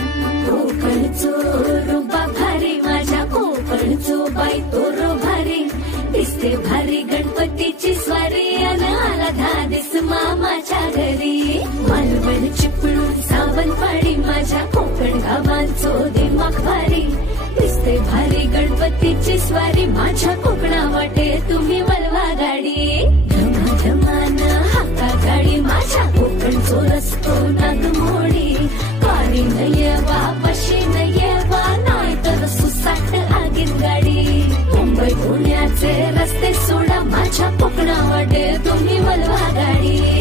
कोकणचो रुबा भारी माझ्या कोकणचो बाई तोरो भारी दिसते भारी गणपतीची स्वारी अन आला धादिस मामाच्या घरी मालवण चिपळूण सावंतवाडी माझ्या कोकण गावांचो दिमाग भारी दिसते भारी गणपतीची स्वारी माझ्या कोकणा वाटे तुम्ही वलवा गाडी धमाधमान हाका गाडी माझ्या कोकणचो रस्तो नागमोडी पाणी नयवा पशी नयवा नाही तर सुसाट आगीन गाडी मुंबई पुण्याचे रस्ते सोडा माझ्या कोकणा वाटे तुम्ही वलवा गाडी